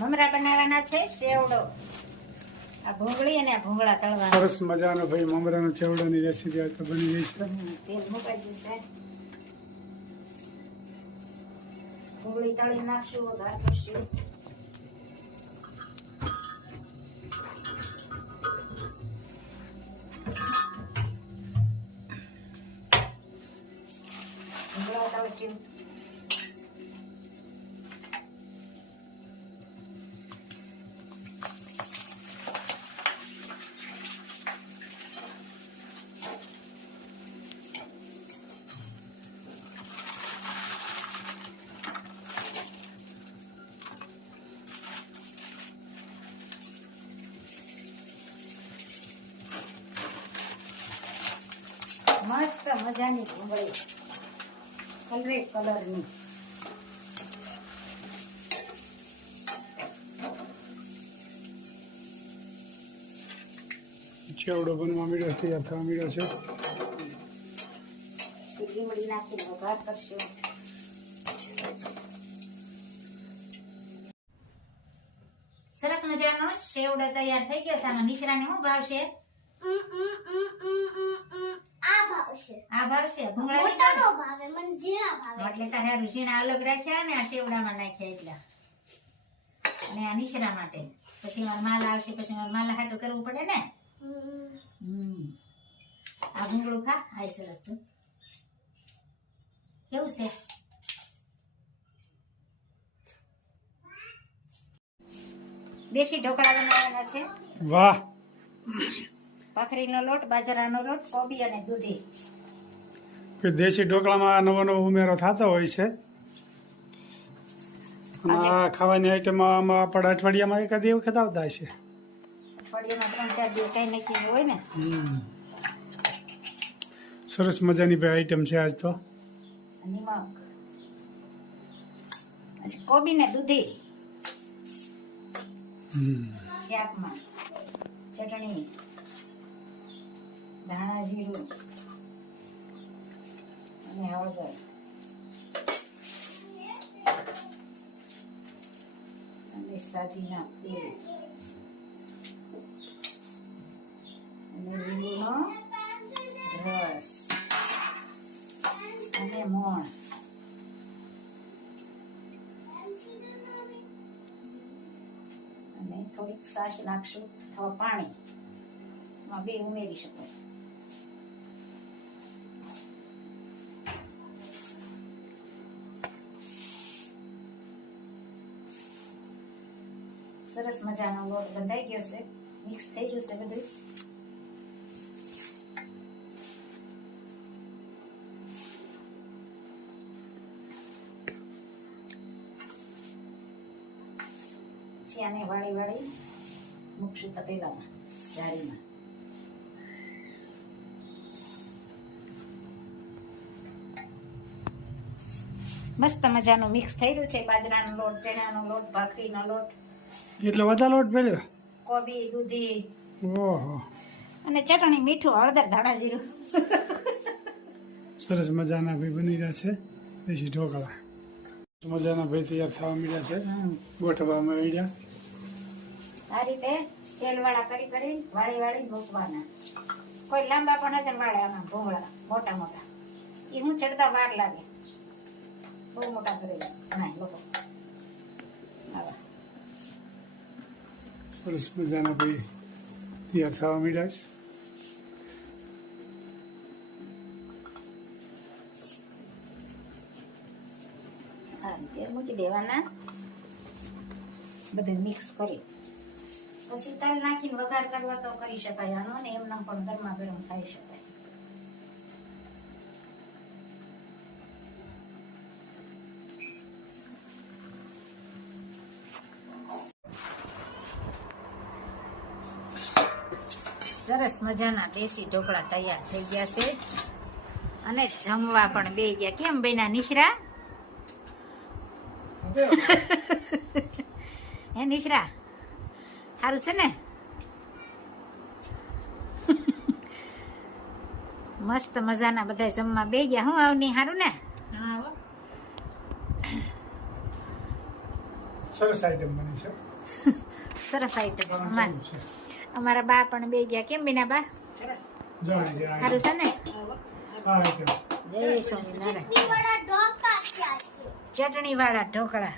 મમરા બનાવવાના છે, સેવડો, આ ભૂંગળી અને આ ભૂંગળા તળવાના. સરસ મજાનો ભાઈ મમરાનો ચેવડાની રેસીપી આ તો બની ગઈ છે. તેલ મુકાઈ દીધું છે. ભૂંગળી તળી નાખશું, વઘાર કરશું. ભૂંગળા તળશું. મસ્ત મજાની ભૂંગળી, કલરે કલરની. ચેવડો બનવા માંડ્યો, તૈયાર થવા માંડ્યો છે. લીમડી નાખીને વઘાર કરશું. સરસ મજાનો સેવડો તૈયાર થઈ ગયો છે. આમાં નિશરાને શું ભાવશે? આ ભાવશે ભૂંગળા એટલે તારે ઝીણા અલગ રાખ્યા ને આ સેવડામાં નાખ્યા એટલા. અને આ નિશરા માટે પછી મારે માલા આવશે, પછી મારે માલા હાટું કરવું પડે ને. આ ભૂંગળું ખા. આય સરસ છું. કેવું છે? દેશી ઢોકળા બનાવવાના છે. વાહ! ભાખરીનો લોટ, બાજરાનો લોટ, કોબી અને દૂધી. દેશી ઢોકળામાં નવો નવો ઉમેરો થતો હોય છે. અને આ ખાવાની આઈટમમાં આપણે અઠવાડિયામાં એકાદ વખત આવતા હશે. અઠવાડિયામાં 3-4 દિવસ કઈ નક્કી હોય ને. સરસ મજાની ભાઈ આઈટમ છે આજ તો. નિમક, કોબી ને દૂધી, શાકમાં ચટણી, ધાણા જીરું અને હળદર અને સાજીના તેલ અને લીંબુનો રસ અને મોણ. અને થોડીક છાશ નાખશું અથવા પાણી, એમાં બે ઉમેરી શકો. સરસ મજાનો લોટ બંધાઈ ગયો છે, મિક્સ થઈ ગયું છે બધું. આને વાળી વાળી મૂકશું તપેલામાં, જાળીમાં. મસ્ત મજાનું મિક્સ થઈ રહ્યું છે. બાજરાનો લોટ, ચણાનો લોટ, ભાખરીનો લોટ, એટલે બધા લોટ ભેળ્યો, કોબી, દૂધી, ઓહો, અને ચટણી, મીઠું, હળદર, ધાણા જીરું. સરસ મજાના ભાઈ બની રહ્યા છે દેશી ઢોકળા. મજાના ભાઈ તૈયાર થવા માંડ્યા છે, ગોઠવવામાં માંડ્યા. આ રીતે તેલવાળા કરી કરી વાળી વાળી મૂકવાના. કોઈ લાંબા પણ હતા વાળે આમાં ભૂંગળા મોટા મોટા, એ હું ચડતા વાર લાગે. બહુ મોટા કરી ઘણા લોકો. સરસ મજાના ભાઈ તૈયાર થવા માંડ્યા છે. આ રીતે મૂકી દેવાના, બધું મિક્સ કરી. પછી તલ નાખીને વઘાર કરવા તો કરી શકાય આનો, ને એમનામ પણ ગરમા ગરમ ખાઈ શકાય. સરસ મજાના દેશી ઢોકળા તૈયાર થઈ ગયા છે અને જમવા પણ બે ગયા. કેમ બેના નિશરા? હે નિશરા, સારું છે ને? મસ્ત મજાના બધા જમવા બે ગયા. હું આવની સારું ને? સરસ આઈટમ બની છે. સરસ આઈટમ અમારા બા પણ બે ગયા કેમ બીના બા સારું છે ને જય સ્વામિનારાયણ ચટણી વાળા ઢોકળા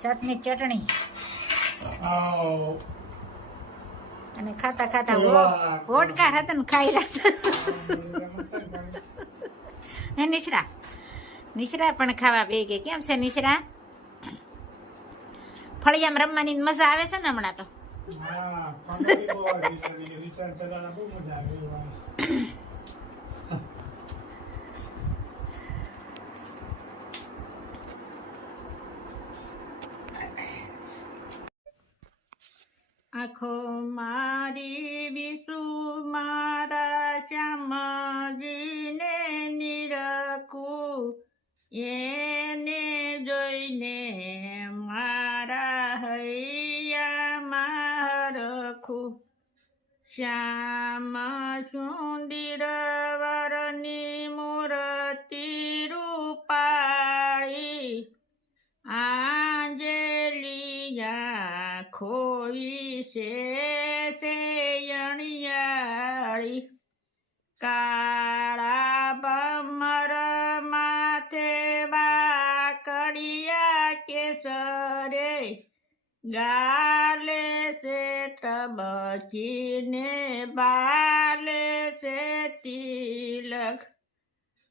ચટણી ચટણી અને ખાતા ખાતા વોટકા હતા ને ખાઈ રહ્યા હે નિશરા નિશરા પણ ખાવા બે ગઈ કેમ છે નિશરા ફળિયામાં રમવાની મજા આવે છે ને હમણાં તો આખો મારી વિસુ મારા શ્યામજીને નિરખું એને જોઈને મારા હૈયામાં રખું શ્યામ સુંદર વરની મૂર્તિ રૂપાળી આંજલિયા ખોઈ છે અણિયાળી કાળા બમર માથે વાકડિયા કેસરે ગાલે છે ત્રબચીને બાલે છે તિલક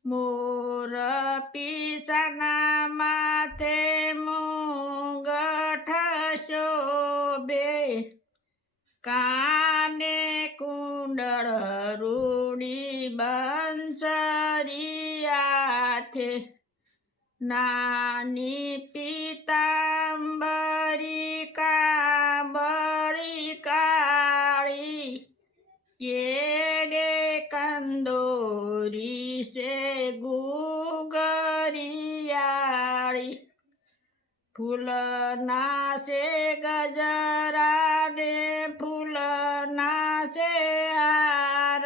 મોર પીસાના માથે મુંગઠ શોભે કાને કુંડળ રૂડી બંસરી હાથે નાની પીતાંબરી કાંબળી કાળી કેડે કંદોરી છે ગુગરિયાળી ફૂલના છે ગજરા ને ફૂલના છે હાર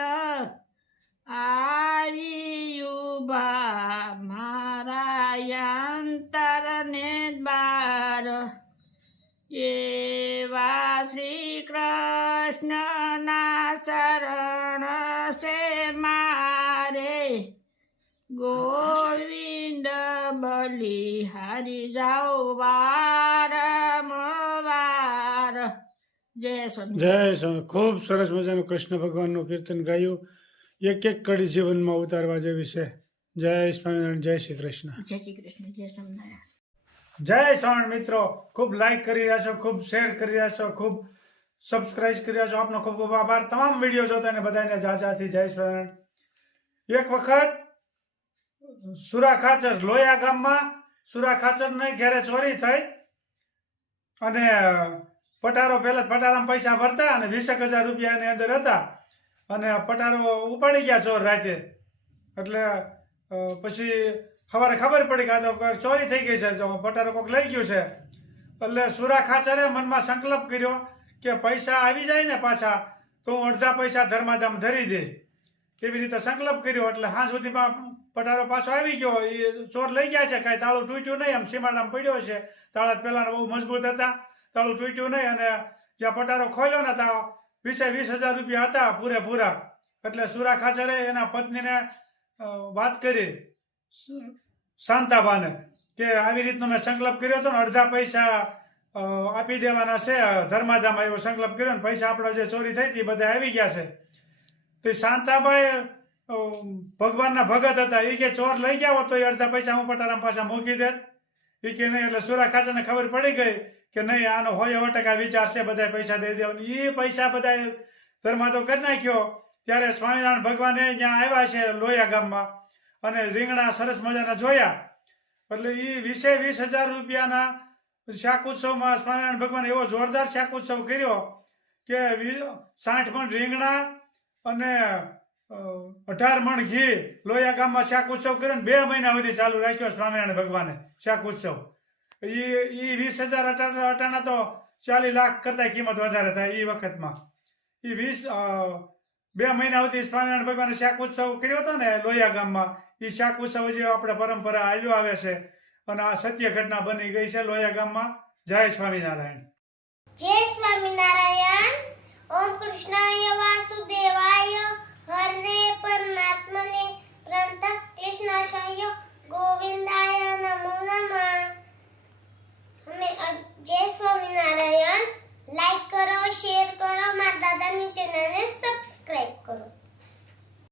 આવી ઉભા મારા અંતરને બાર એવા શ્રી કૃષ્ણના શરણ છે મારે ગોવિંદ બલિહારી જાઓ વારંવાર જય સ્વામી જય સ્વામી. ખૂબ સરસ મજાનું કૃષ્ણ ભગવાનનું કીર્તન ગાયું. એક એક કડી જીવનમાં ઉતારવા જેવી છે. જય સ્વામિનારાયણ. જય શ્રી કૃષ્ણ. જય શ્રી કૃષ્ણ. જય સ્વામિનારાયણ. જય સ્વામિનારાયણ મિત્રો. ખૂબ લાઈક કરી રહ્યા છો, ખૂબ શેર કરી રહ્યા છો, ખૂબ સબસ્ક્રાઇબ કરી રહ્યા છો. આપનો ખૂબ ખૂબ આભાર. તમામ વિડીયો જોતા ને બધાને જાજાથી જય સ્વામિનારાયણ. એક વખત સુરા ખાચર લોયા ગામમાં સુરા ખાચરની ઘેરે ચોરી થઈ અને પટારો પહેલા પટારામાં પૈસા ભરતા અને 20,000 રૂપિયાની અંદર હતા અને પટારો ઉપાડી ગયા ચોર રાતે. એટલે પછી સવારે ખબર પડી કે આ તો ચોરી થઈ ગઈ છે, પટારો કોઈક લઈ ગયું છે. એટલે સુરા ખાચરે મનમાં સંકલ્પ કર્યો કે પૈસા આવી જાય ને પાછા તો હું અડધા પૈસા ધર્માદામ ધરી દે. એવી રીતે સંકલ્પ કર્યો. એટલે હા સુધીમાં પટારો પાછો આવી ગયો. એ ચોર લઈ ગયા છે, કાંઈ તાળું તૂટ્યું નહીં. આમ સીમાડામાં પડ્યો છે. તાળા પહેલાં બહુ મજબૂત હતા, તાળું તૂટ્યું નહીં. અને જ્યાં પટારો ખોલ્યો ને ત્યાં 20,000 રૂપિયા હતા પૂરેપૂરા. એટલે સુરા ખાચરે એના પત્નીને વાત કરી શાંતાબાને કે આવી રીતનો મેં સંકલ્પ કર્યો હતો ને અડધા પૈસા આપી દેવાના છે ધર્માદામાં. એવો સંકલ્પ કર્યો ને પૈસા આપણા જે ચોરી થઈ હતી બધા આવી ગયા છે. તો શાંતાબાઈ ભગવાનના ભગત હતા. એ કે ચોર લઈ ગયા હોત તો એ અડધા પૈસા હું પટારામાં પાછા મૂકી દેત. એ કે નહીં. એટલે સુરા ખાચરને ખબર પડી ગઈ કે નહીં આનો 100% વિચાર છે બધા પૈસા દઈ દેવાનો. એ પૈસા બધા ધર્માદો કરી નાખ્યો. ત્યારે સ્વામિનારાયણ ભગવાને ત્યાં આવ્યા છે લોયા ગામમાં અને રીંગણા સરસ મજાના જોયા. એટલે એ 20,000 રૂપિયાના શાક ઉત્સવમાં સ્વામિનારાયણ ભગવાન એવો જોરદાર શાક ઉત્સવ કર્યો કે 60 મણ રીંગણા અને 18 મણ ઘી લોયા ગામમાં શાક ઉત્સવ કર્યો ને 2 મહિના સુધી ચાલુ રાખ્યો સ્વામિનારાયણ ભગવાને શાક ઉત્સવ. એ 20,000 અટાણા તો 40 લાખ કરતા કિંમત વધારે થાય એ વખતમાં. એ 2 મહિના સુધી સ્વામિનારાયણ ભગવાને શાક ઉત્સવ કર્યો હતો ને લોયા ગામમાં. એ શાક ઉત્સવ જે આપણે પરંપરા આવ્યો આવે છે અને આ સત્ય ઘટના બની ગઈ છે લોયા ગામમાં. જય સ્વામિનારાયણ. જય સ્વામિનારાયણ. ઓમ કૃષ્ણાય